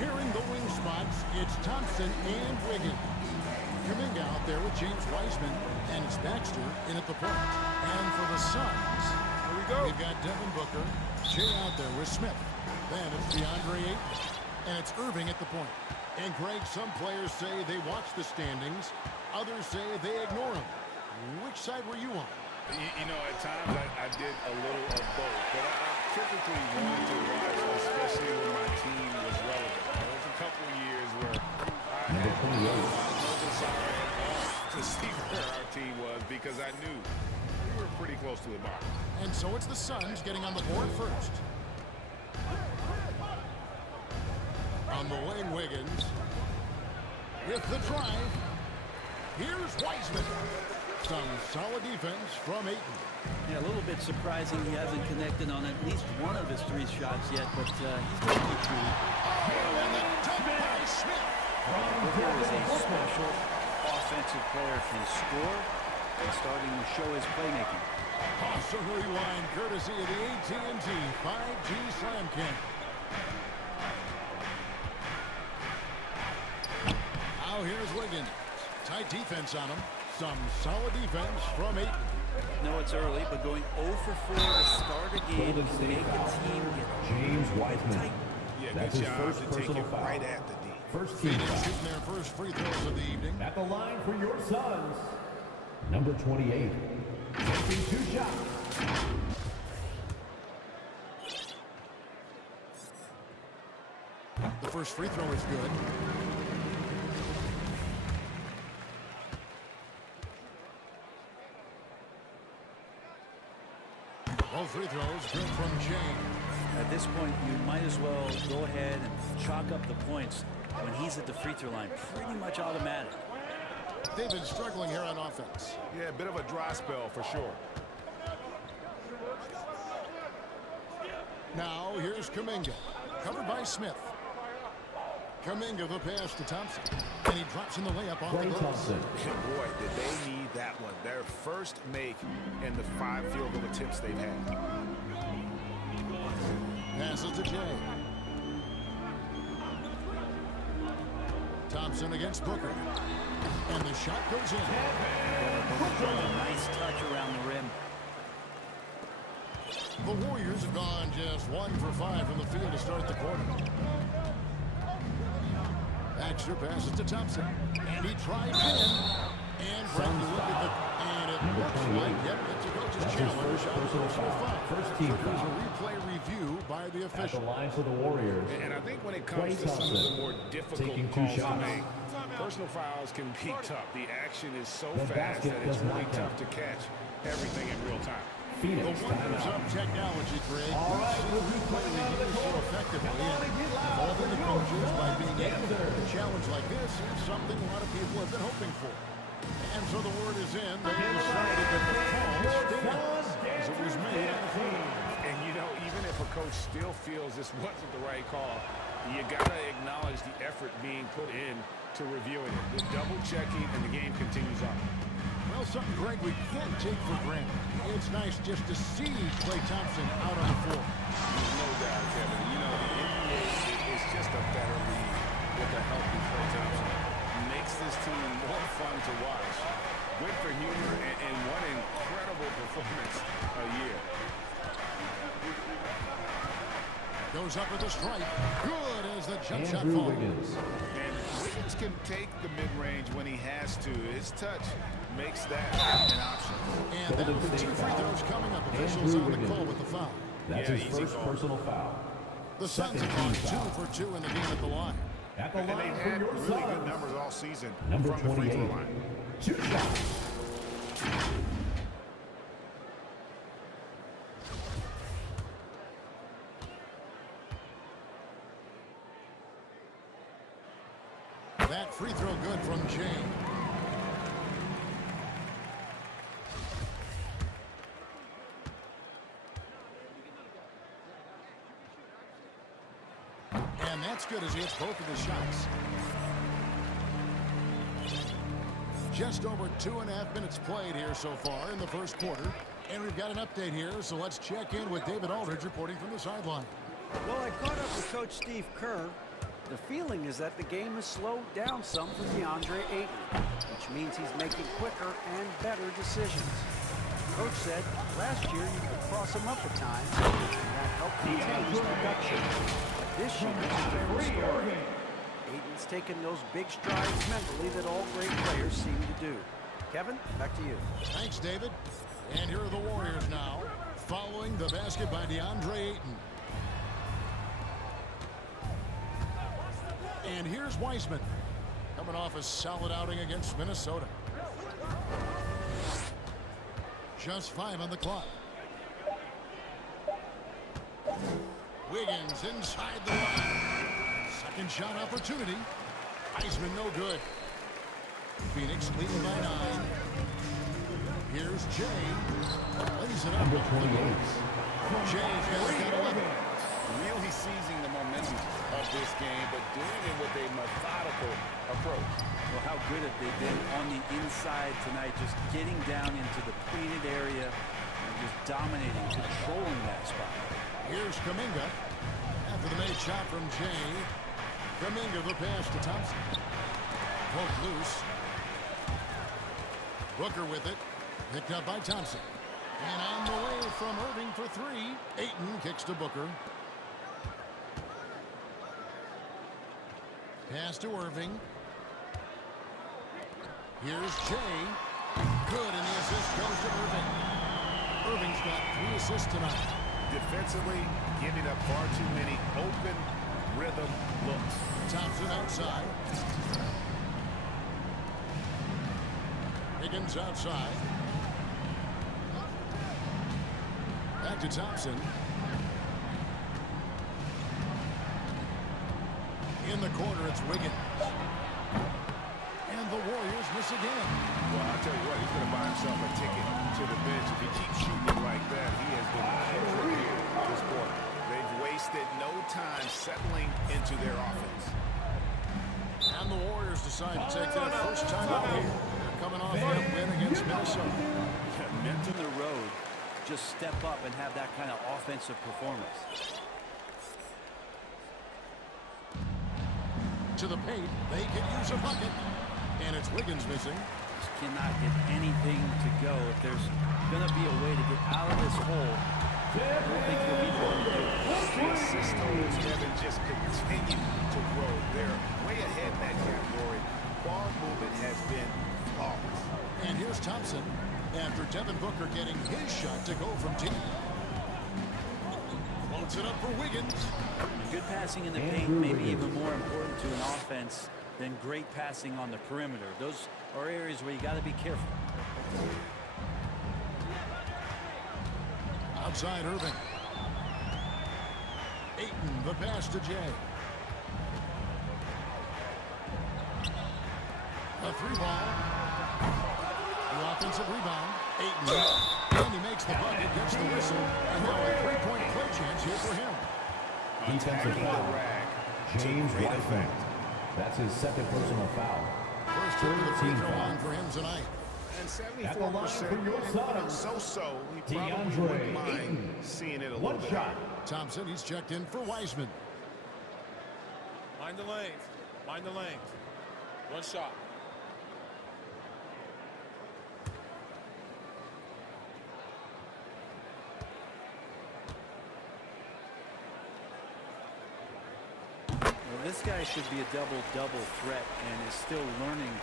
sharing the wing spots, it's Thompson and Wiggins. Kuminga out there with James Wiseman, and it's Baxter in at the point. And for the Suns, here we go. We've got Devin Booker, Shea out there with Smith. Then it's DeAndre Ayton, and it's Irving at the point. And Greg, some players say they watch the standings, others say they ignore them. Which side were you on? You know, at times I did a little of both, but I typically wanted to watch, especially when my team was relevant. There was a couple of years where I had no desire at all to see where our team was because I knew we were pretty close to the bottom. And so it's the Suns getting on the board first. On the wing, Wiggins. With the drive. Here's Wiseman. Some solid defense from Ayton. Yeah, a little bit surprising he hasn't connected on at least one of his 3 shots yet, but he's going to keep shooting. Oh, and the dunk by Smith. Booker is a special offensive player, can score, and starting to show his playmaking. Awesome rewind, courtesy of the AT&T 5G Slam Cam. Now here's Wiggins. Tight defense on him. Some solid defense from Ayton. No, it's early, but going 0 for 4 to start a game can make a team get James Wiseman. tight. Yeah, That's good his job first to take personal it foul. right at the D. First team Phoenix foul. shooting their first free throws of the evening. At the line for your Suns, number 28. Taking 2 shots. The first free throw is good. All free throws good from James. At this point, you might as well go ahead and chalk up the points when he's at the free throw line. Pretty much automatic. They've been struggling here on offense. Yeah, a bit of a dry spell for sure. Now here's Kuminga. Covered by Smith. Kuminga the pass to Thompson. And he drops in the layup off the Klay glass. Thompson. Boy, did they need that one. Their first make in the 5 field goal attempts they've had. Passes to Jay. Thompson against Booker. And the shot goes in. A nice touch around the rim. The Warriors have gone just 1 for 5 from the field to start the quarter. Baxter passes to Thompson. And he drives in. And Brandon look at the... And it looks like, yep, it's a coach's That's his challenge. first On the personal personal foul. foul. First team So there's a foul. replay review by the At the official. line for the Warriors. And I think when it comes Klay to some of the Thompson more difficult taking 2 calls to shots. make, personal fouls can be tough. The action is so The fast basket that it's does not really tough count. to catch everything in real time. The Phoenix wonders timeout. of technology, Greg. All right, We've seen replay reviews so effectively. And involving the coaches by being able to a challenge like this is something a lot of people have been hoping for. And so the word is in. They decided that the call stands as it was made on the field. And, you know, even if a coach still feels this wasn't the right call, you got to acknowledge the effort being put in to reviewing it. The double-checking, and the game continues on. Well, something, Greg, we can't take for granted. It's nice just to see Klay Thompson out on the floor. There's no doubt, Kevin. You know, the NBA is just a better league with a healthy Klay Thompson. Makes this team more fun to watch. Good for humor and one incredible performance a year. Goes up with a strike. Good as the jump shot Andrew falls. Wiggins. And Wiggins can take the mid-range when he has to. His touch makes that an option. And that Golden with 2 State free foul. throws coming up. Officials Andrew on the Wiggins. call with the foul. That's Yeah, his easy first call. personal foul. The Suns Second have gone team 2 foul. for 2 in the game at the line. At the And line they've for had your really Suns, good numbers all season number from the free 28. throw line. 2 shots. That free throw good from James. And that's good as he hits both of his shots. Just over 2.5 minutes played here so far in the first quarter. And we've got an update here, so let's check in with David Aldridge reporting from the sideline. Well, I caught up with Coach Steve Kerr, The feeling is that the game has slowed down some for DeAndre Ayton, which means he's making quicker and better decisions. Coach said last year you could cross him up at times, and that helped contain his production. But this year it's a different story. Ayton's taken those big strides mentally that all great players seem to do. Kevin, back to you. Thanks, David. And here are the Warriors now, following the basket by DeAndre Ayton. And here's Wiseman, coming off a solid outing against Minnesota. Just 5 on the clock. Wiggins inside the line. Second shot opportunity. Wiseman no good. Phoenix leading by 9. Here's Jay. Lays it up. Number 28. Jay's got 11. Really seizing the momentum of this game, but doing it with a methodical approach. Well, how good have they been on the inside tonight, just getting down into the painted area and just dominating, controlling that spot. Here's Kuminga. After the made shot from Jay. Kuminga the pass to Thompson. Poked loose. Booker with it. Picked up by Thompson. And on the way from Irving for 3. Ayton kicks to Booker. Pass to Irving. Here's Jay. Good, and the assist goes to Irving. Irving's got 3 assists tonight. Defensively, giving up far too many open rhythm looks. Thompson outside. Higgins outside. Back to Thompson. In the corner, it's Wiggins. And the Warriors miss again. Well, I'll tell you what, he's going to buy himself a ticket to the bench. If he keeps shooting like that, he has been putrid here this quarter. They've wasted no time settling into their offense. And the Warriors decide to take their first time out here. They're coming off a win against Minnesota. Men on the road just step up and have that kind of offensive performance. To the paint, they can use a bucket. And it's Wiggins missing. Just cannot get anything to go. If there's going to be a way to get out of this hole, I don't think he'll be able to do it. The assist totals, Kevin, just continue to grow. They're way ahead in that category. Ball movement has been flawless. And here's Thompson after Devin Booker getting his shot to go from deep. Floats it up for Wiggins. Good passing in the paint may be even more important to an offense than great passing on the perimeter. Those are areas where you got to be careful. Outside Irving. Ayton, the pass to Jay. A 3-ball. The offensive rebound. Ayton. And he makes the bucket, gets the whistle. And now a 3-point play chance here for him. Defensive foul. James Wiseman. That's his second personal foul. First trip to the free throw line for him tonight. And At the line for your 74%, Suns, so he probably DeAndre wouldn't mind Ayton. seeing it a One little bit. shot. Thompson, he's checked in for Wiseman. Mind the lanes. Mind the lanes. One shot. Well, this guy should be a double-double threat and is still learning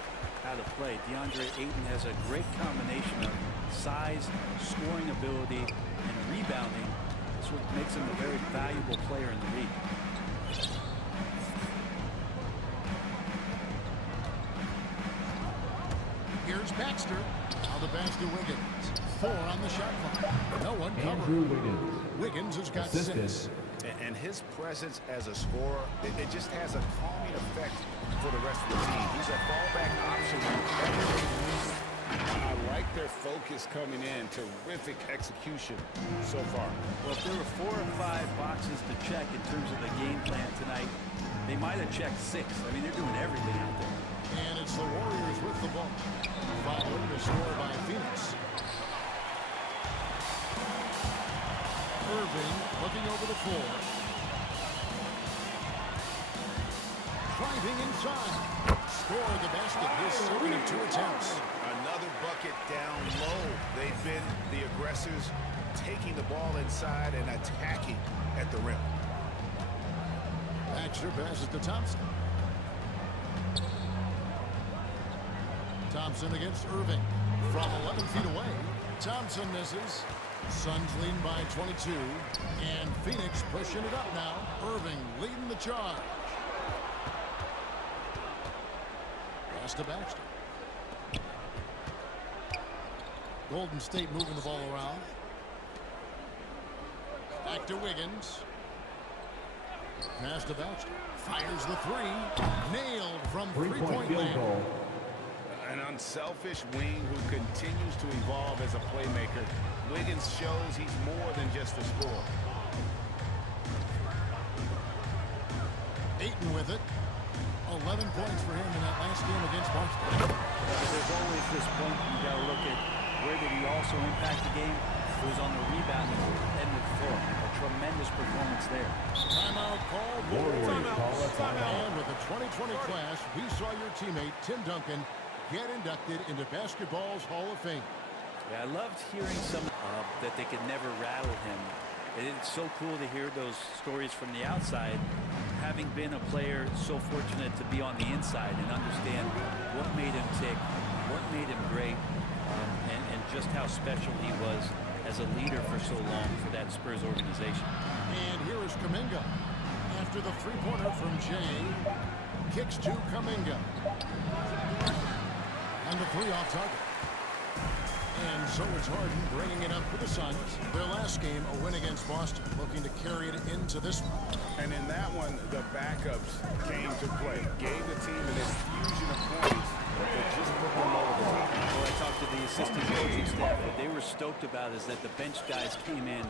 how to play. DeAndre Ayton has a great combination of size, scoring ability, and rebounding. That's what makes him a very valuable player in the league. Here's Baxter. Now the pass to Wiggins. 4 on the shot clock. No one Andrew covered. Wiggins. Wiggins has got Assisted. 6. And his presence as a scorer, it just has a calming effect for the rest of the team. He's a fallback option. I like their focus coming in. Terrific execution so far. Well, if there were 4 or 5 boxes to check in terms of the game plan tonight, they might have checked 6. I mean, they're doing everything out there. And it's the Warriors with the ball. Following the score by Phoenix. Irving looking over the floor. driving inside. Score the basket. His second of 2 attempts. Another bucket down low. They've been the aggressors, taking the ball inside and attacking at the rim. Baxter passes to Thompson. Thompson against Irving. From 11 feet away, Thompson misses. Suns leading by 22. And Phoenix pushing it up now. Irving leading the charge. Pass to Baxter. Golden State moving the ball around. Back to Wiggins. Pass to Baxter. Fires the 3. Nailed from Three-point three-point field land. goal. An unselfish wing who continues to evolve as a playmaker. Wiggins shows he's more than just a scorer. Ayton with it. 11 points for him in that last game against Boston. There's always this point you got to look at where did he also impact the game. It was on the rebounding end of the floor. A tremendous performance there. Timeout called. Warriors call a timeout. And with the 2020 class, we saw your teammate Tim Duncan get inducted into basketball's Hall of Fame. Yeah, I loved hearing some that they could never rattle him. It's so cool to hear those stories from the outside, having been a player so fortunate to be on the inside and understand what made him tick, what made him great, and just how special he was as a leader for so long for that Spurs organization. And here is Kuminga. After the three-pointer from Jay, kicks to Kuminga. And the 3 off target. And so it's Harden bringing it up for the Suns. Their last game, a win against Boston, looking to carry it into this one. And in that one, the backups came to play. Gave the team an infusion of points that just put them over the top. Well, I talked to the assistant coaching staff. What they were stoked about is that the bench guys came in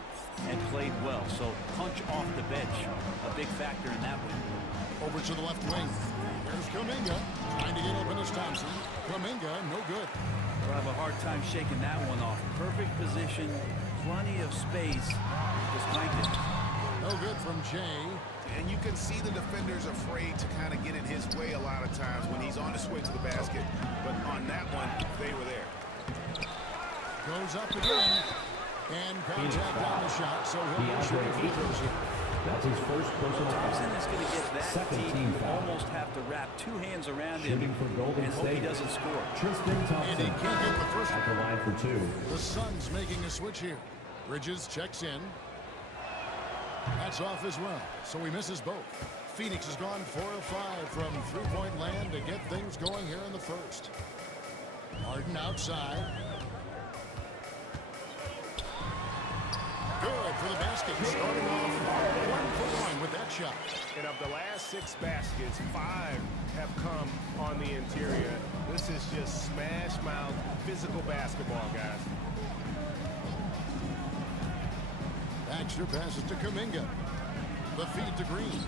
and played well. So punch off the bench, a big factor in that one. Over to the left wing. There's Kuminga. Trying to get open as Thompson. Kuminga, no good. We'll have a hard time shaking that one off. Perfect position, plenty of space. Just blank it. No good from Jay. And you can see the defenders afraid to kind of get in his way a lot of times when he's on his way to the basket. But on that one, they were there. Goes up again. And contact on the shot, so he'll be DeAndre shooting free Ayton. throws here. That's his first personal Thompson foul. is going to get that Second deep. team You foul. almost have to wrap 2 hands around him Shooting for Golden and hope he State. doesn't score. Tristan And he Thompson can't get the first at one. the line for 2. The Suns making a switch here. Bridges checks in. That's off as well, so he misses both. Phoenix has gone 4 of 5 from three-point land to get things going here in the first. Harden outside. Good for the basket. Starting off 1 for 1 with that shot. And of the last 6 baskets, 5 have come on the interior. This is just smash mouth physical basketball, guys. Baxter passes to Kuminga. The feed to Green.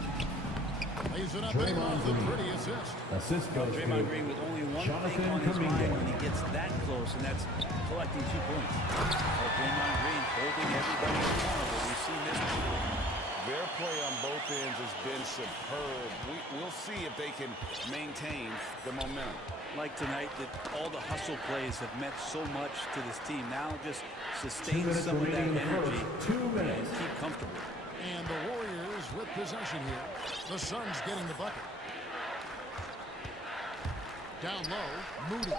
Lays it up and Draymond off the Green. pretty assist. Assist goes to Draymond Green with only one Jonathan thing on his Kuminga. mind when he gets that close, and that's collecting 2 points. Oh, Draymond Green holding everybody accountable. We've seen this before. Their play on both ends has been superb. We'll see if they can maintain the momentum. Like tonight, that all the hustle plays have meant so much to this team. Now just 2 sustain minutes some of that remaining in the energy first. 2 and minutes. keep comfortable. And the Warriors with possession here. The Suns getting the bucket. Down low, Moody.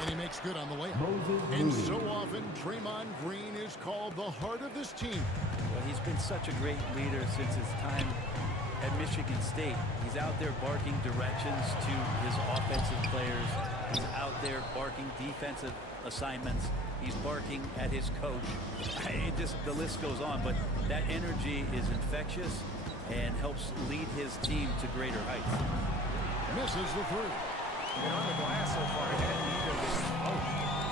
And he makes good on the layup. Moses And Moody. so often, Draymond Green is called the heart of this team. Well, he's been such a great leader since his time at Michigan State. He's out there barking directions to his offensive players. He's out there barking defensive assignments. He's barking at his coach. The list goes on, but that energy is infectious and helps lead his team to greater heights. Misses the 3. And on the glass so far, it hadn't even been out.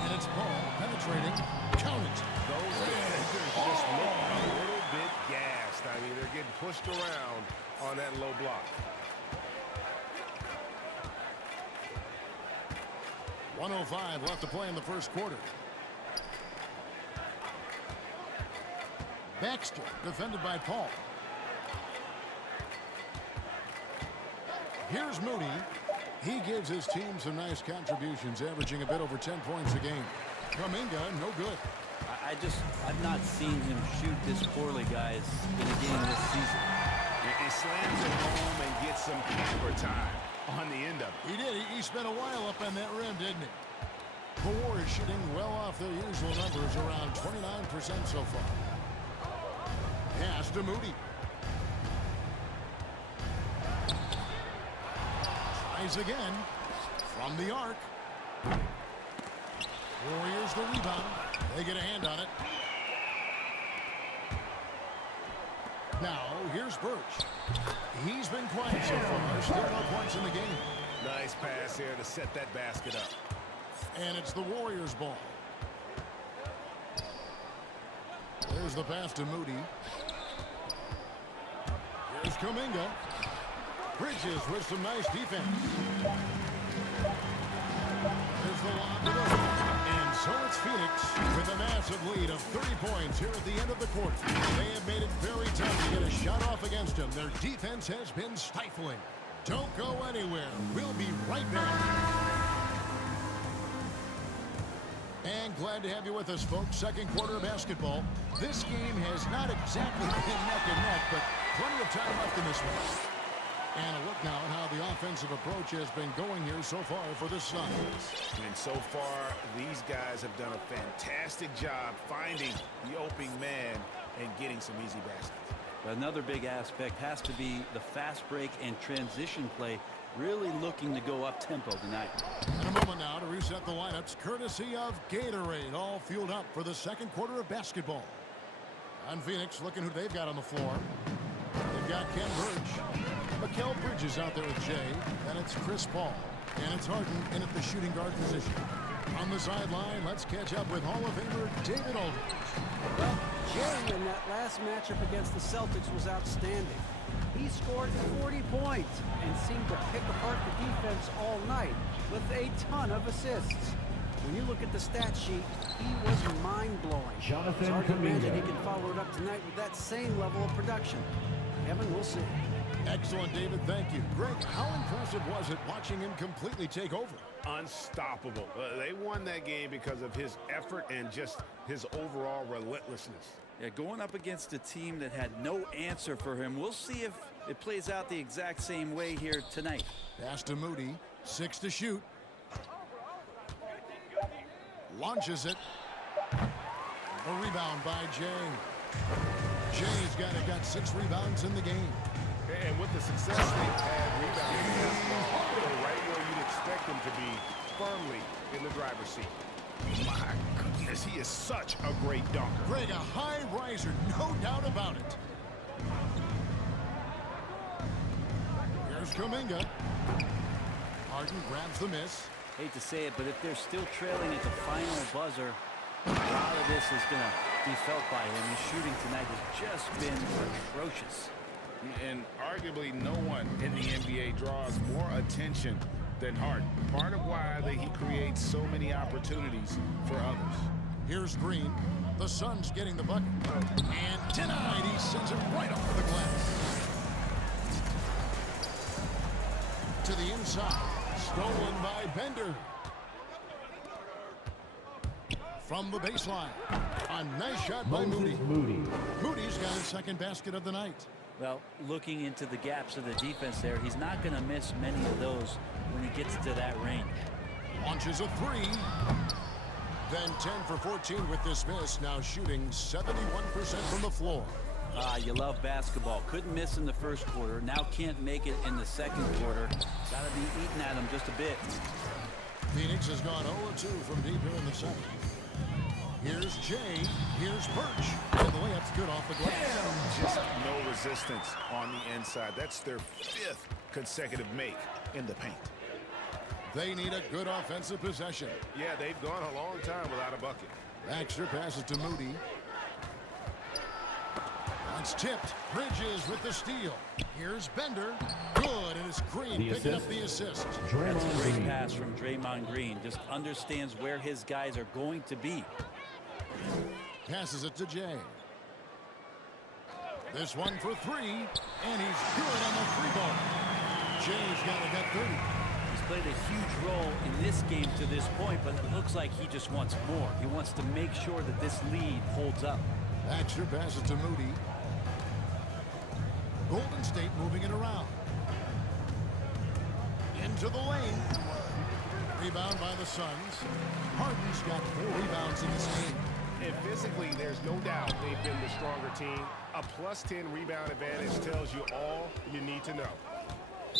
And it's Paul penetrating. Count it. Those defenders just look a little bit gassed. I mean, they're getting pushed around on that low block. .105 left to play in the first quarter. Baxter defended by Paul. Here's Moody. He gives his team some nice contributions, averaging a bit over 10 points a game. Kuminga, no good. I've not seen him shoot this poorly, guys, in a game this season. He slams it home and gets some camper time on the end of it. He did. He spent a while up on that rim, didn't he? The Warriors shooting well off their usual numbers, around 29% so far. Pass to Moody. Tries again from the arc. Warriors the rebound. They get a hand on it. Now, here's Birch. He's been quiet so far. Still no points in the game. Nice pass here to set that basket up. And it's the Warriors' ball. There's the pass to Moody. Here's Kuminga. Bridges with some nice defense. There's the lob to go. And so it's Phoenix with a massive lead of 30 points here at the end of the quarter. They have made it very tough to get a shot off against them. Their defense has been stifling. Don't go anywhere. We'll be right back. And glad to have you with us, folks. Second quarter of basketball. This game has not exactly been neck and neck, but plenty of time left in this one. And a look now at how the offensive approach has been going here so far for the Suns. And so far, these guys have done a fantastic job finding the opening man and getting some easy baskets. Another big aspect has to be the fast break and transition play, really looking to go up tempo tonight. In a moment now to reset the lineups, courtesy of Gatorade, all fueled up for the second quarter of basketball. On Phoenix, looking who they've got on the floor. They've got Ken Birch. Mikal Bridges out there with Jay. Then it's Chris Paul. And it's Harden in at the shooting guard position. On the sideline, let's catch up with Hall of Famer David Aldridge. Well, Jay in that last matchup against the Celtics was outstanding. He scored 40 points and seemed to pick apart the defense all night with a ton of assists. When you look at the stat sheet, he was mind-blowing. It's hard to imagine he can follow it up tonight with that same level of production. Kevin, we'll see. Excellent, David. Thank you. Greg, how impressive was it watching him completely take over? Unstoppable. They won that game because of his effort and just his overall relentlessness. Yeah, going up against a team that had no answer for him. We'll see if it plays out the exact same way here tonight. Pass to Moody. 6 to shoot. Launches it. A rebound by Jay. Jay's got 6 rebounds in the game. And with the success they've had rebounding basketball, they're right where you'd expect them to be, firmly in the driver's seat. My goodness, he is such a great dunker. Greg, a high riser, no doubt about it. Here's Kuminga. Harden grabs the miss. Hate to say it, but if they're still trailing at the final buzzer, a lot of this is going to be felt by him. His shooting tonight has just been atrocious. And arguably no one in the NBA draws more attention than Harden. Part of why he creates so many opportunities for others. Here's Green. The Suns getting the bucket. And denied. He sends it right off the glass. To the inside. Stolen by Bender. From the baseline. A nice shot by Moody. Moody's got his second basket of the night. Well, looking into the gaps of the defense there, he's not going to miss many of those when he gets to that range. Launches a 3. Then 10 for 14 with this miss. Now shooting 71% from the floor. You love basketball. Couldn't miss in the first quarter. Now can't make it in the second quarter. Got to be eating at him just a bit. Phoenix has gone 0-2 from deep here in the second. Here's Jay. Here's Birch. And the layup's good off the glass. Just no resistance on the inside. That's their 5th consecutive make in the paint. They need a good offensive possession. Yeah, they've gone a long time without a bucket. Baxter passes to Moody. It's tipped. Bridges with the steal. Here's Bender. Good, and it's Green picking up the assist. That's a great pass from Draymond Green. Just understands where his guys are going to be. Passes it to Jay. This one for 3, and he's good on the 3 ball. Jay's got to get 30. He's played a huge role in this game to this point, but it looks like he just wants more. He wants to make sure that this lead holds up. Baxter passes to Moody. Golden State moving it around. Into the lane. Rebound by the Suns. Harden's got 4 rebounds in this game. And physically, there's no doubt they've been the stronger team. A +10 rebound advantage tells you all you need to know.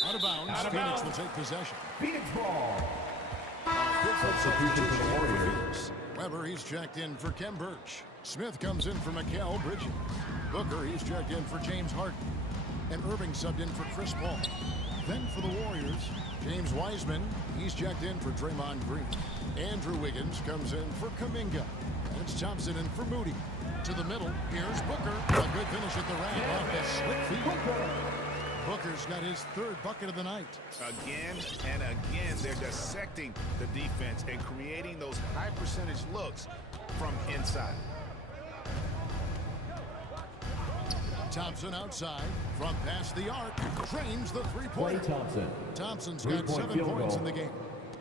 Out of bounds. Phoenix will take possession. Phoenix ball. Good Substitution for the Warriors. Weber, he's checked in for Kem Birch. Smith comes in for Mikal Bridges. Booker, he's checked in for James Harden. And Irving subbed in for Chris Paul. Then for the Warriors, James Wiseman, he's checked in for Draymond Green. Andrew Wiggins comes in for Kuminga. And it's Thompson in for Moody. To the middle, here's Booker. A good finish at the rack off the slick feet. Booker's got his 3rd bucket of the night. Again and again, they're dissecting the defense and creating those high-percentage looks from inside. Thompson outside from past the arc. Drains the Klay three-pointer. Thompson. Thompson's got 7 field points goal. in the game.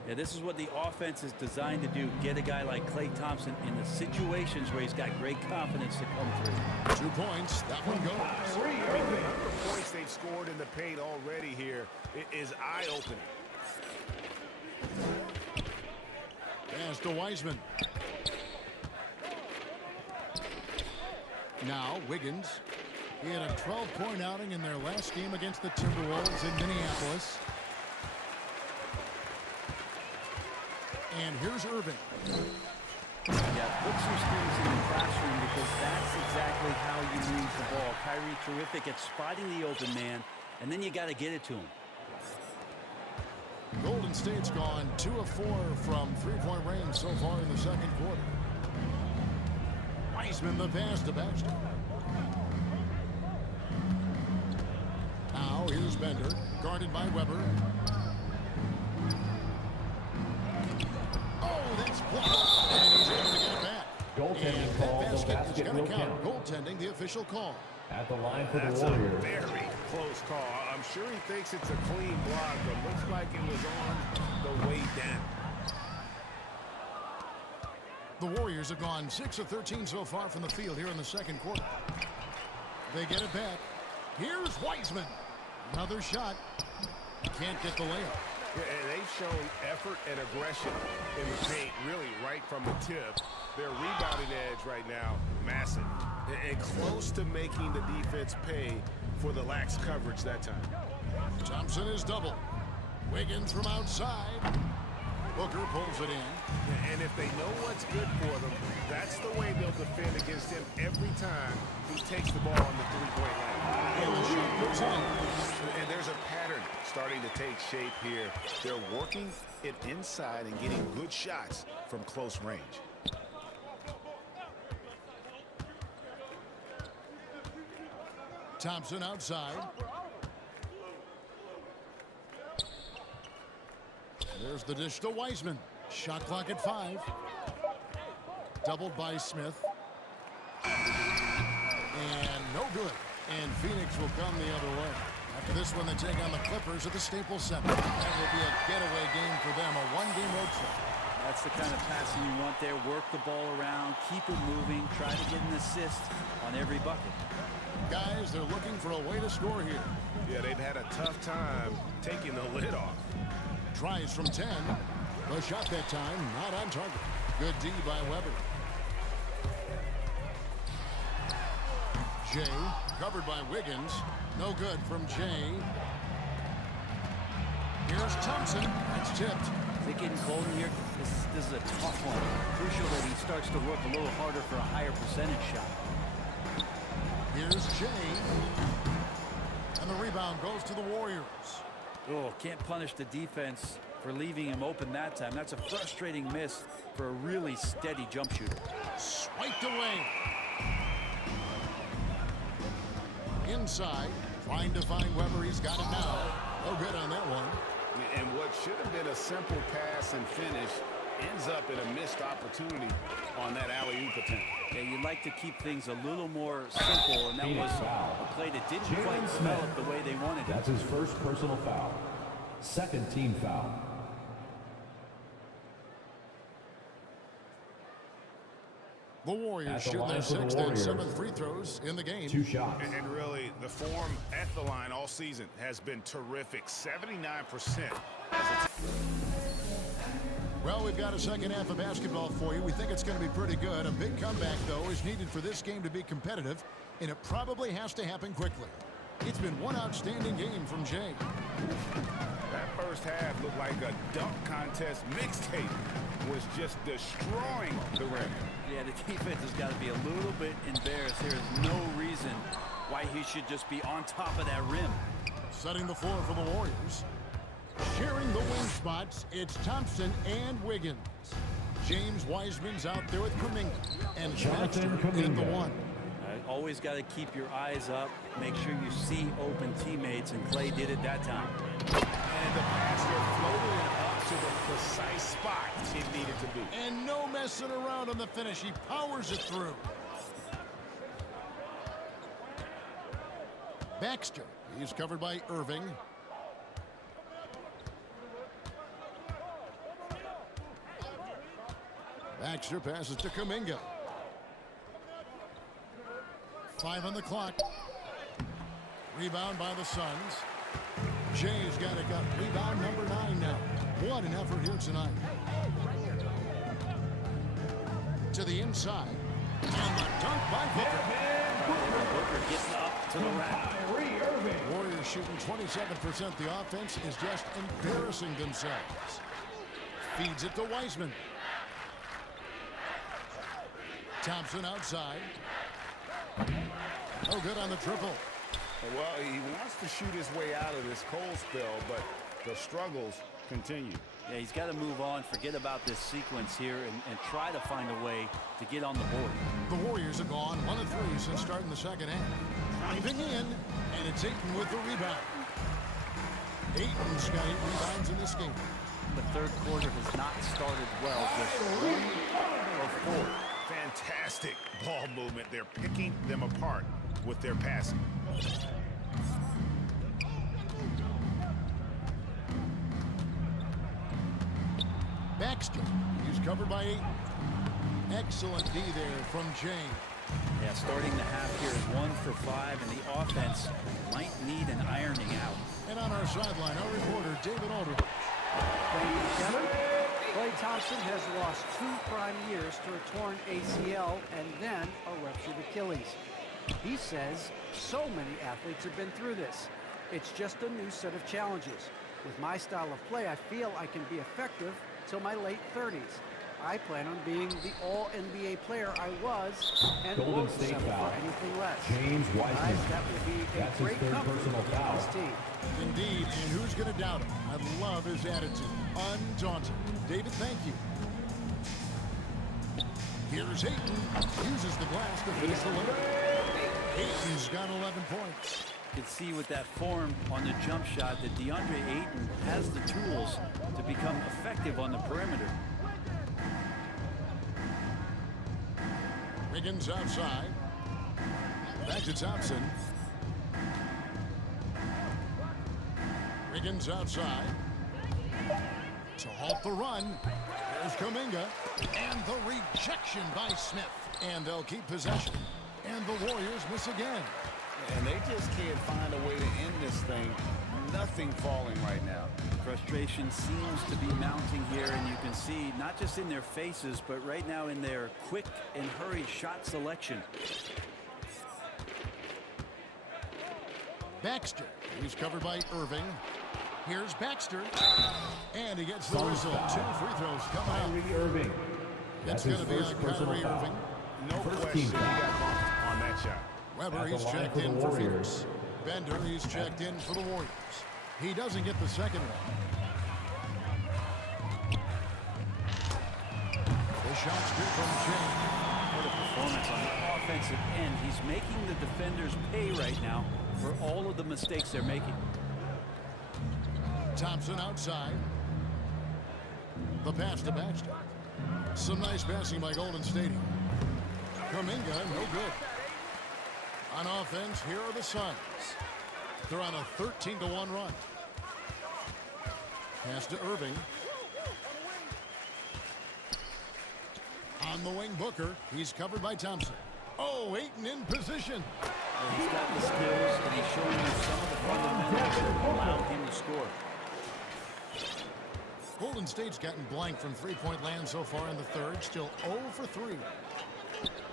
Yeah, this is what the offense is designed to do. Get a guy like Klay Thompson in the situations where he's got great confidence to come through. 2 points. That one goes. The number of points they've scored in the paint already here is eye-opening. Pass to Wiseman. Now Wiggins. He had a 12-point outing in their last game against the Timberwolves in Minneapolis. And here's Irving. Yeah, put some students in the classroom because that's exactly how you move the ball. Kyrie terrific at spotting the open man, and then you got to get it to him. Golden State's gone 2 of 4 from 3-point range so far in the second quarter. Wiseman the pass to Baxter. Now here's Bender, guarded by Weber. Oh, that's blocked, and he's able to get it back. Goaltending And call. that The basket is basket going will to count. count. Goaltending, the official call. At the line for That's the a Warriors. very close call. I'm sure he thinks it's a clean block, but looks like it was on the way down. The Warriors have gone 6 of 13 so far from the field here in the second quarter. They get it back. Here's Wiseman. Another shot. Can't get the layup. Yeah, and they've shown effort and aggression in the paint, really right from the tip. Their rebounding edge right now, massive. And close to making the defense pay for the lax coverage that time. Thompson is double. Wiggins from outside. Booker pulls it in. And if they know what's good for them, that's the way they'll defend against him every time he takes the ball on the three-point line. And the shot goes in. And there's a pattern starting to take shape here. They're working it inside and getting good shots from close range. Thompson outside. There's the dish to Wiseman. Shot clock at 5. Doubled by Smith. And no good. And Phoenix will come the other way. After this one, they take on the Clippers at the Staples Center. That will be a getaway game for them, a one-game road trip. That's the kind of passing you want there. Work the ball around, keep it moving, try to get an assist on every bucket. Guys, they're looking for a way to score here. Yeah, they've had a tough time taking the lid off. Tries from 10. The shot that time, not on target. Good D by Weber. Jay, covered by Wiggins. No good from Jay. Here's Thompson. That's tipped. Is it getting cold in here? This is a tough one. Crucial that he starts to work a little harder for a higher percentage shot. Here's Jay. And the rebound goes to the Warriors. Oh, can't punish the defense for leaving him open that time. That's a frustrating miss for a really steady jump shooter. Swiped away. Inside, trying to find Weber. He's got it now. No good on that one. And what should have been a simple pass and finish ends up in a missed opportunity on that alley-oop attempt. Yeah, you'd like to keep things a little more simple, and that was a play that didn't quite develop the way they wanted it. That's his first personal foul. Second team foul. The Warriors shooting their 6th and 7th free throws in the game. 2 shots. And really, the form at the line all season has been terrific. 79% as a team. Well, we've got a second half of basketball for you. We think it's going to be pretty good. A big comeback, though, is needed for this game to be competitive, and it probably has to happen quickly. It's been one outstanding game from Jay. That first half looked like a dunk contest mixtape. Was just destroying the rim. Yeah, the defense has got to be a little bit embarrassed. There is no reason why he should just be on top of that rim. Setting the floor for the Warriors. Sharing the wing spots, it's Thompson and Wiggins. James Wiseman's out there with Kuminga. And Baxter in the 1. Always got to keep your eyes up. Make sure you see open teammates, and Clay did it that time. And the pass floated up to the precise spot it needed to be. And no messing around on the finish. He powers it through. Baxter. He's covered by Irving. Baxter passes to Kuminga. 5 on the clock. Rebound by the Suns. Jay's got it. Got rebound number 9 now. What an effort here tonight. To the inside. And the dunk by Booker. Booker getting up to the rack. Warriors shooting 27%. The offense is just embarrassing themselves. Feeds it to Wiseman. Thompson outside. Oh, good on the triple. Well, he wants to shoot his way out of this cold spell, but the struggles continue. Yeah, he's got to move on, forget about this sequence here, and try to find a way to get on the board. The Warriors have gone 1 of 3 since starting the second half. Driving in, and it's Ayton with the rebound. Ayton's got 8 rebounds in this game. The third quarter has not started well, just 1 of 4. Fantastic ball movement. They're picking them apart with their passing. Baxter, he's covered by 8. Excellent D there from James. Yeah, starting the half here is 1 for 5, and the offense might need an ironing out. And on our sideline, our reporter, David Aldridge. Playing together, Klay Thompson has lost 2 prime years to a torn ACL and then a ruptured Achilles. He says so many athletes have been through this. It's just a new set of challenges. With my style of play, I feel I can be effective till my late 30s. I plan on being the all-NBA player I was and won't settle for anything less. James Wiseman. Guys, that will be a great comfort to this team. Indeed, and who's going to doubt him? I love his attitude. Undaunted. David, thank you. Here's Ayton. Uses the glass to finish the layup. Ayton's got 11 points. You can see with that form on the jump shot that DeAndre Ayton has the tools to become effective on the perimeter. Wiggins outside. Back to Thompson. Wiggins outside. To halt the run. There's Kuminga. And the rejection by Smith. And they'll keep possession. And the Warriors miss again. And they just can't find a way to end this thing. Nothing falling right now. Frustration seems to be mounting here, and you can see not just in their faces, but right now in their quick and hurried shot selection. Baxter. He's covered by Irving. Here's Baxter. And he gets the whistle. 2 free throws coming up. Kyrie Irving. It's going to be on Kyrie Irving. No question he got bumped on that shot. Weber, he's checked in for Phoenix. Bender, he's checked in for the Warriors. He doesn't get the second one. The shot's good from James. What a performance on the offensive end. He's making the defenders pay right now for all of the mistakes they're making. Thompson outside. The pass to Baxter. Some nice passing by Golden State. Kuminga, no good. On offense, here are the Suns. They're on a 13-1 run. Pass to Irving. On the wing, Booker. He's covered by Thompson. Oh, Ayton in position. Well, he's got the skills, and he's showing you some of the fundamentals that allow him to score. Golden State's gotten blank from three-point land so far in the third. Still 0 for 3.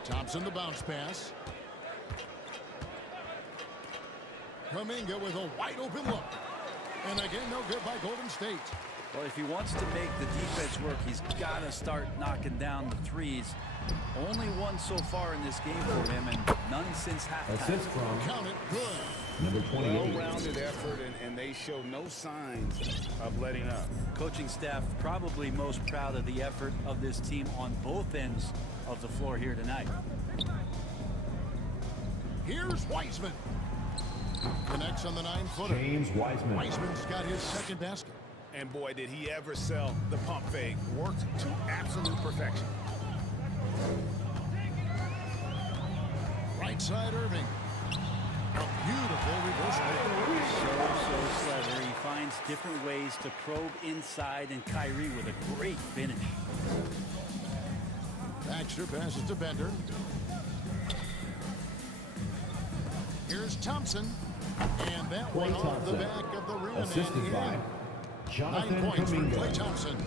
Thompson, the bounce pass. Kuminga with a wide-open look. And again, no good by Golden State. Well, if he wants to make the defense work, he's got to start knocking down the threes. Only one so far in this game for him, and none since halftime. Assist from Count it, good. number 28. Well-rounded effort, and they show no signs of letting up. Coaching staff probably most proud of the effort of this team on both ends of the floor here tonight. Here's Wiseman. Connects on the 9-footer. James Wiseman. Wiseman's got his second basket. And boy, did he ever sell the pump fake. Worked to absolute perfection. Right side, Irving. A beautiful reverse play. So clever. He finds different ways to probe inside, and Kyrie with a great finish. Baxter passes to Bender. Here's Thompson. And that one off the back of the rim. Assisted by 9 Jonathan points for Kuminga. Klay Thompson.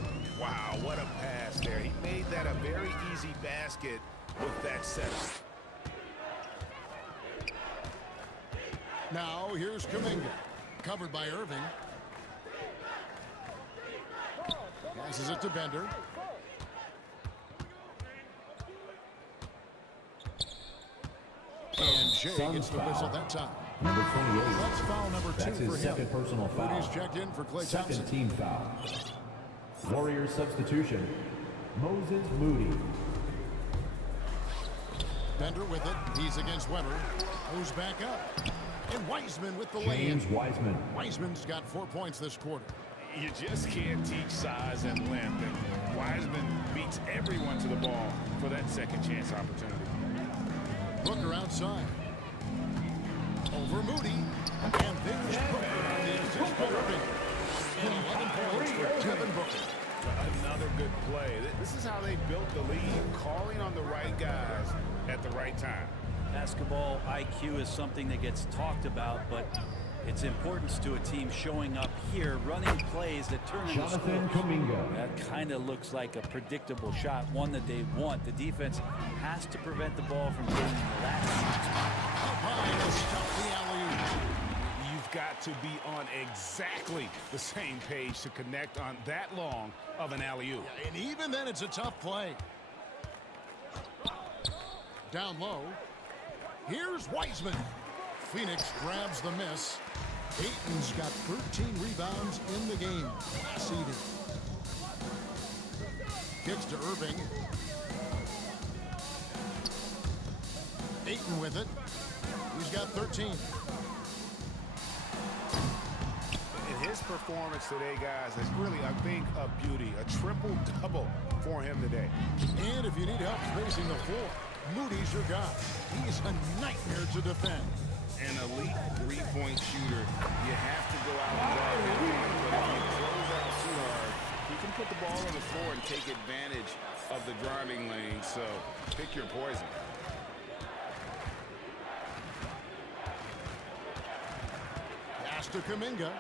Wow, what a pass there. He made that a very easy basket with that setup. Now here's Kuminga. Covered by Irving. Passes it to Bender. And Shea gets the whistle that time. Number 28. That's foul number 2 That's for his him. second personal foul. Moody's checked in for Klay Second Thompson. team foul. Warriors substitution. Moses Moody. Bender with it. He's against Weber. Moves back up. And Wiseman with the James lay-in. Wiseman. Wiseman's got 4 points this quarter. You just can't teach size and length, and Wiseman beats everyone to the ball for that second chance opportunity. Booker outside. Over Moody. And there's Booker on the assist for Irving. And 11 points for Devin Booker. Another good play. This is how they built the lead, calling on the right guys at the right time. Basketball IQ is something that gets talked about, but its importance to a team showing up here, running plays that turn into Jonathan scores. Kuminga. That kind of looks like a predictable shot, one that they want. The defense has to prevent the ball from getting into that spot. Up high to stop the alley-oop. You've got to be on exactly the same page to connect on that long of an alley-oop. And even then, it's a tough play. Down low. Here's Wiseman. Phoenix grabs the miss. Ayton's got 13 rebounds in the game. Seeded. Kicks to Irving. Ayton with it. He's got 13. And his performance today, guys, is really, I think, a beauty. A triple-double for him today. And if you need help spacing the floor, Moody's your guy. He's a nightmare to defend. An elite three-point shooter, you have to go out and guard him. But if you close out too hard, he can put the ball on the floor and take advantage of the driving lane. So pick your poison. Pass to Kuminga.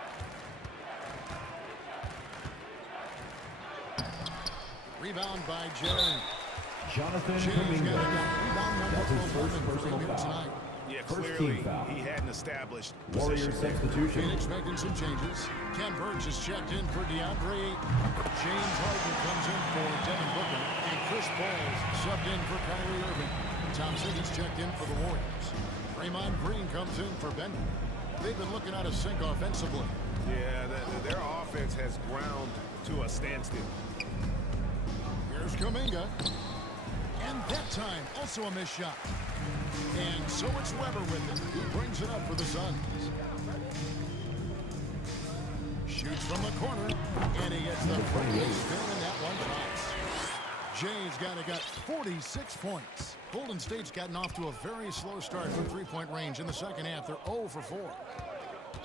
Rebound by Jay. Jonathan Jay's got Kuminga. rebound number That's his 11 first for personal him foul. tonight. Yeah, First clearly team foul. he hadn't established Warriors position. substitution. Phoenix making some changes. Ken Burge is checked in for DeAndre Ayton. James Harden comes in for Devin Booker. And Chris Paul's subbed in for Kyrie Irving. Thompson is checked in for the Warriors. Draymond Green comes in for Bender. They've been looking out of sync offensively. Yeah, their offense has ground to a standstill. Here's Kuminga. And that time, also a missed shot. And so it's Weber with it, who brings it up for the Suns. Shoots from the corner, and he gets the front spin, and that one Jay's got 46 points. Golden State's gotten off to a very slow start from three-point range in the second half. They're 0 for 4.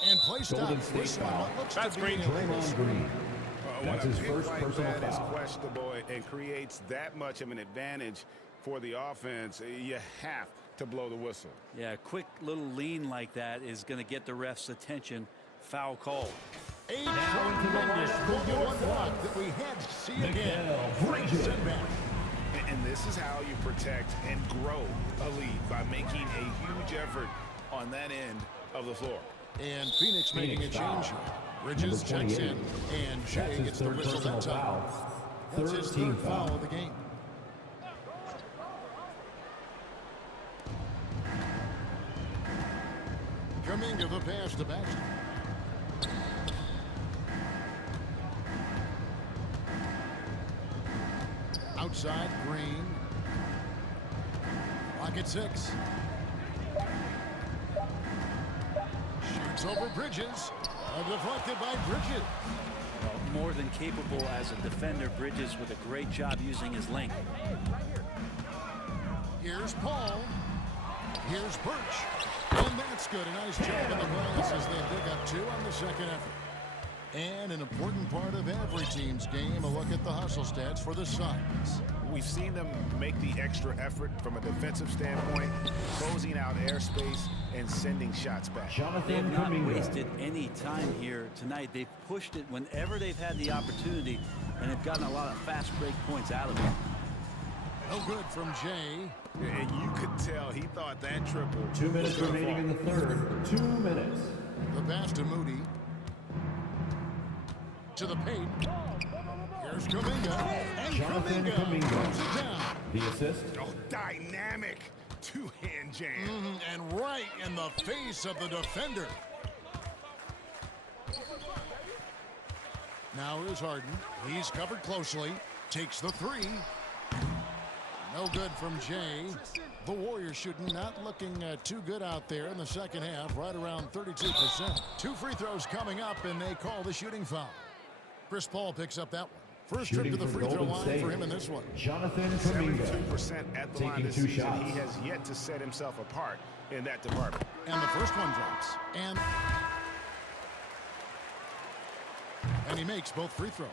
And play stop. Golden State foul. That's green. Draymond Green. That's his first personal That is foul. questionable and creates that much of an advantage for the offense. You have to blow the whistle. Yeah, a quick little lean like that is going to get the ref's attention. Foul call. A Now into the tremendous line for one the block that we had to see again. Mikal Great Bridges. setback. And this is how you protect and grow a lead, by making a huge effort on that end of the floor. And Phoenix making a Phoenix change. foul. Bridges Number checks 28. in, and That's Jay his gets the third whistle personal that time. foul. That's his Team third foul of the game. Kuminga the pass to Baxter. Outside, Green. Rocket 6. Shoots over Bridges. Deflected by Bridges. More than capable as a defender. Bridges with a great job using his length. Here's Paul. Here's Birch. And that's good. A nice job on the glass as they pick up 2 on the second effort. And an important part of every team's game, a look at the hustle stats for the Suns. We've seen them make the extra effort from a defensive standpoint, closing out airspace and sending shots back. They've Jonathan not Kuminga. wasted any time here tonight. They've pushed it whenever they've had the opportunity, and have gotten a lot of fast break points out of it. No good from Jay. And you could tell he thought that triple. 2 minutes was gonna remaining in fall. the third. 2 minutes. The pass to Moody. To the paint. Here's Kuminga. And Jonathan Kuminga. throws it down. The assist. Oh, dynamic two-hand jam. And right in the face of the defender. Now here's Harden. He's covered closely. Takes the 3. No good from Jay. The Warriors shooting not looking too good out there in the second half, right around 32%. 2 free throws coming up, and they call the shooting foul. Chris Paul picks up that one. First Shooting trip to the for free throw Golden line State. for him in this one. Jonathan Kuminga. 72% at the line Taking this 2 season. shots. He has yet to set himself apart in that department. And the first one drops. And he makes both free throws.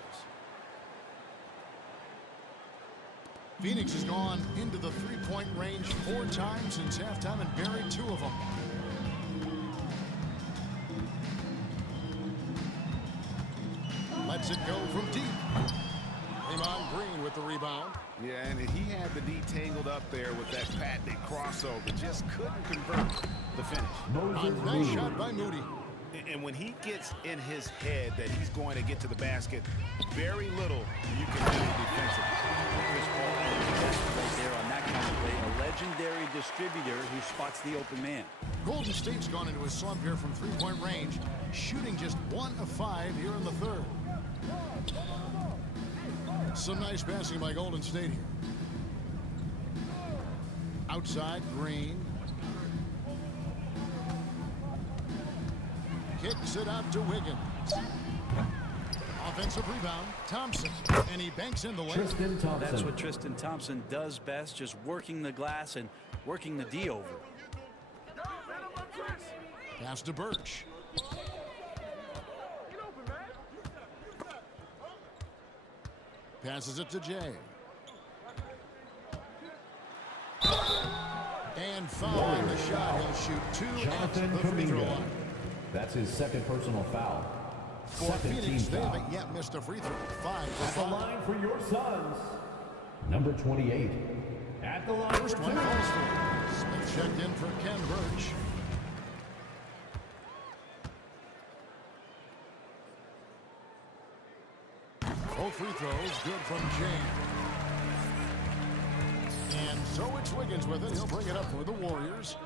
Phoenix has gone into the three-point range 4 times since halftime and buried 2 of them. Lets it go from deep. Draymond Green with the rebound. Yeah, and he had the D tangled up there with that patented crossover. Just couldn't convert the finish. Moses Nice Moody. shot by Moody. And when he gets in his head that he's going to get to the basket, very little you can do defensively. Chris Paul is the best right there on that kind of play. A legendary distributor who spots the open man. Golden State's gone into a slump here from three-point range, shooting just 1 of 5 here in the third. Some nice passing by Golden State here. Outside, Green. Kicks it out to Wiggins. Offensive rebound, Thompson. And he banks in the lane. Tristan Thompson. That's what Tristan Thompson does best, just working the glass and working the D over. Pass to Birch. Passes it to Jay. And fouling the shot. He'll shoot 2 Jonathan at the free throw Kuminga. line. That's his second personal foul. For Second team Phoenix, they foul. haven't yet missed a free throw. 5 At for the 5. line for your Suns, number 28. At the line First for one two. falls for. Smith checked in for Ken Birch. Both free throws good from James. And so it's Wiggins with it. He'll bring it up for the Warriors.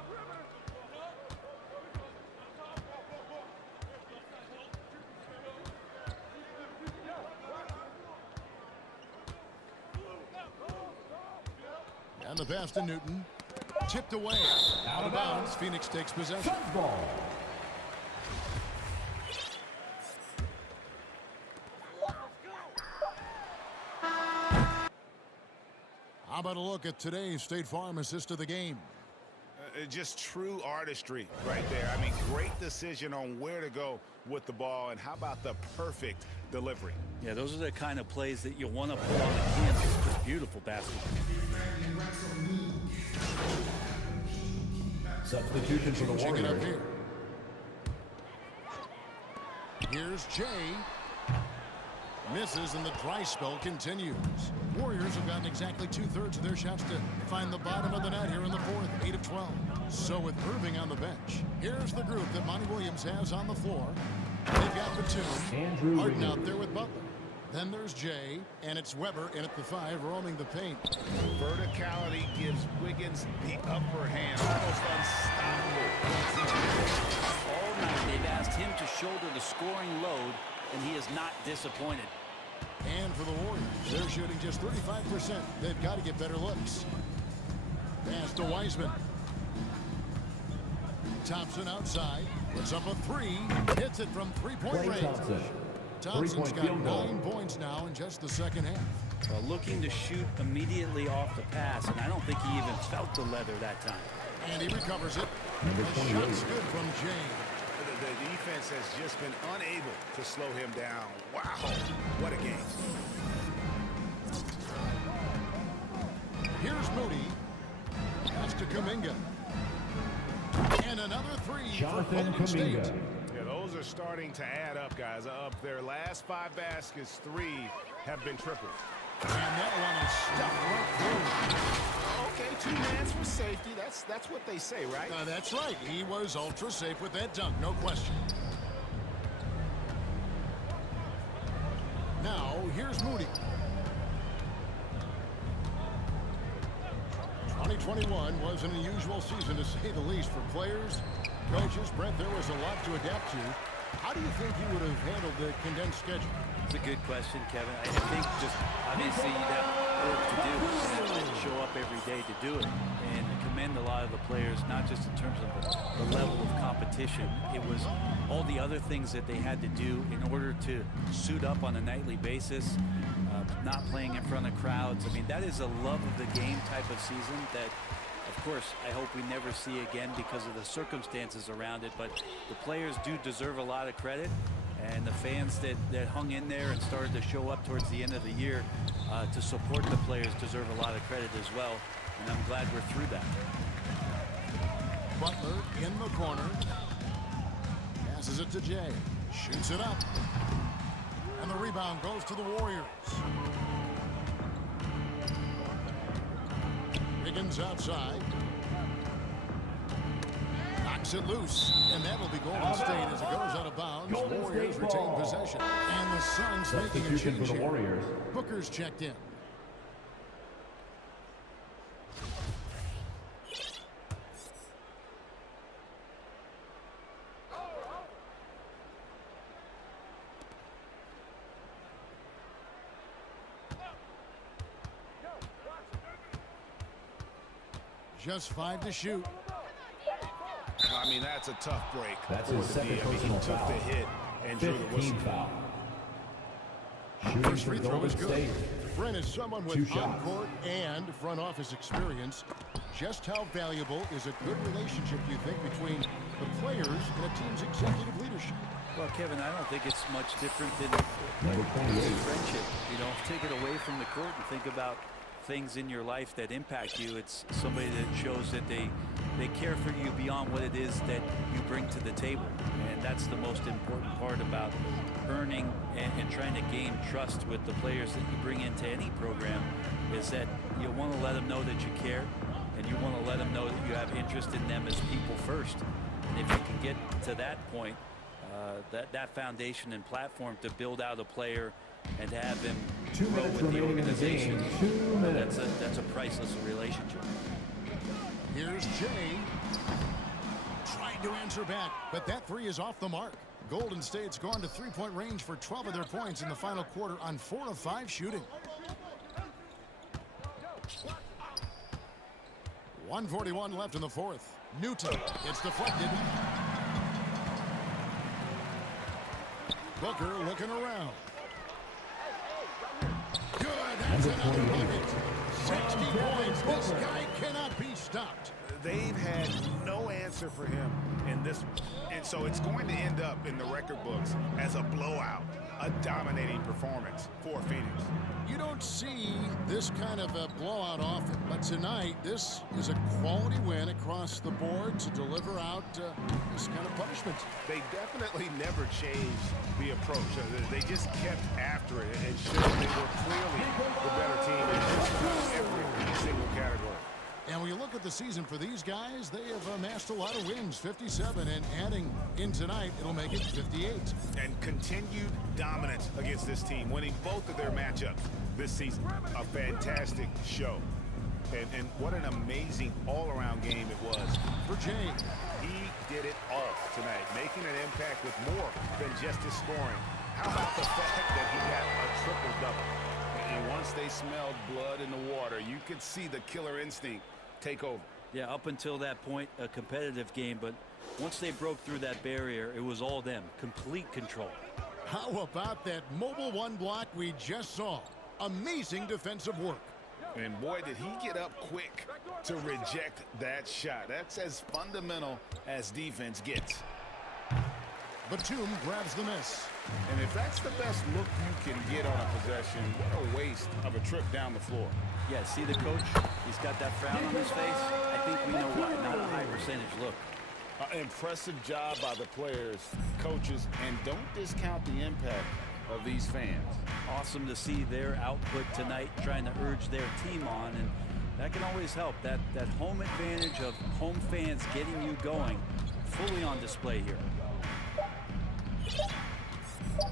And the pass to Newton. Tipped away. Out of bounds. Phoenix takes possession. Suns ball. How about a look at today's State Farm assist of the game? Just true artistry right there. I mean, great decision on where to go with the ball, and how about the perfect delivery? Yeah, those are the kind of plays that you want to put on the canvas. Just beautiful basketball. Substitution for the Check it up Warriors. here. Here's Jay. Misses, and the dry spell continues. Warriors have gotten exactly 2/3 of their shots to find the bottom of the net here in the fourth, 8 of 12. So with Irving on the bench, here's the group that Monty Williams has on the floor. They've got Batum, Andrew Harden Wiggins. out there with Butler. Then there's Jay, and it's Weber in at the 5, roaming the paint. Verticality gives Wiggins the upper hand, almost unstoppable. All night they've asked him to shoulder the scoring load, and he is not disappointed. And for the Warriors, they're shooting just 35%. They've got to get better looks. Pass to Wiseman. Thompson outside. Puts up a 3. Hits it from three-point Klay range. Thompson. Thompson's Three-point got field goal. 9 points now in just the second half. Well, looking to shoot immediately off the pass, and I don't think he even felt the leather that time. And he recovers it. Number The 28. shot's good from James. The defense has just been unable to slow him down. Wow, what a game. Here's Moody. Pass to Kuminga. And another 3 Jonathan for Golden State. Kuminga. Yeah, those are starting to add up, guys. Up their last 5 baskets, 3 have been triples. And that one is stuffed right through. Okay, 2 mans for safety. That's what they say, right? That's right. He was ultra safe with that dunk, no question. Now, here's Moody. 2021 was an unusual season, to say the least, for players, coaches. Brent, there was a lot to adapt to. How do you think he would have handled the condensed schedule? It's a good question, Kevin. I think just obviously you'd have work to do. You'd have to show up every day to do it. And I commend a lot of the players, not just in terms of the level of competition. It was all the other things that they had to do in order to suit up on a nightly basis, not playing in front of crowds. I mean, that is a love of the game type of season that, of course, I hope we never see again because of the circumstances around it. But the players do deserve a lot of credit. And the fans that hung in there and started to show up towards the end of the year to support the players deserve a lot of credit as well. And I'm glad we're through that. Butler in the corner. Passes it to Jay. Shoots it up. And the rebound goes to the Warriors. Wiggins outside. Knocks it loose. And that'll be Golden State as it goes out of bounds. Golden Warriors State retain ball. possession. And the Suns making a Substitution change for the here. Warriors. Booker's checked in. Just 5 to shoot. I mean, that's a tough break. That's for his the second D. I mean, he personal took foul. the hit and drew the 15 whistle. foul. Shooting First for free throw Golden is good. State. Brent is someone with 2 shots. on-court and front office experience. Just how valuable is a good relationship, do you think, between the players and a team's executive leadership? Well, Kevin, I don't think it's much different than Number 28. friendship. You know, take it away from the court and think about things in your life that impact you. It's somebody that shows that they care for you beyond what it is that you bring to the table. And that's the most important part about earning and trying to gain trust with the players that you bring into any program, is that you want to let them know that you care, and you want to let them know that you have interest in them as people first. And if you can get to that point, that foundation and platform to build out a player and to have him 2 grow minutes with the remaining in the game. organization, 2 minutes. that's a priceless relationship. Here's Jay. Trying to answer back, but that 3 is off the mark. Golden State's gone to three-point range for 12 of their points in the final quarter on 4 of 5 shooting. 1:41 left in the fourth. Newton. It's deflected. Booker looking around. Good. That's Number another 28. bucket. 60 points. This guy cannot be stopped. They've had no answer for him in this, and so it's going to end up in the record books as a blowout, a dominating performance for Phoenix. You don't see this kind of a blowout often, but tonight this is a quality win across the board to deliver out this kind of punishment. They definitely never changed the approach. They just kept after it and showed they were clearly the better team in just about every single category. And when you look at the season for these guys, they have amassed a lot of wins, 57, and adding in tonight, it'll make it 58. And continued dominance against this team, winning both of their matchups this season. A fantastic show. And what an amazing all-around game it was For James. He did it all tonight, making an impact with more than just his scoring. How about the fact that he got a triple-double? And once they smelled blood in the water, you could see the killer instinct take over. Yeah, up until that point, a competitive game, but once they broke through that barrier, it was all them. Complete control. How about that mobile one block we just saw? Amazing defensive work. And boy, did he get up quick to reject that shot. That's as fundamental as defense gets. Batum grabs the miss. And if that's the best look you can get on a possession, what a waste of a trip down the floor. Yeah, see the coach? He's got that frown on his face. I think we know why. Not a high percentage look. Impressive job by the players, coaches, and don't discount the impact of these fans. Awesome to see their output tonight, trying to urge their team on, and that can always help. That home advantage of home fans getting you going, fully on display here.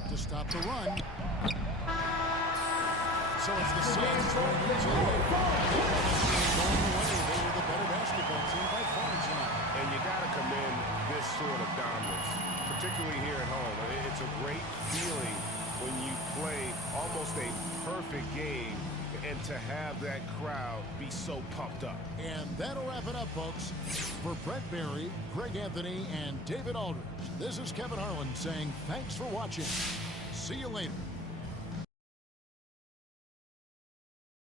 To stop the run. So it's the Suns going away. They were the better basketball team by far tonight. And you got to commend this sort of dominance, particularly here at home. It's a great feeling when you play almost a perfect game and to have that crowd be so pumped up. And that'll wrap it up, folks. For Brett Barry, Greg Anthony, and David Aldridge, this is Kevin Harlan saying thanks for watching. See you later.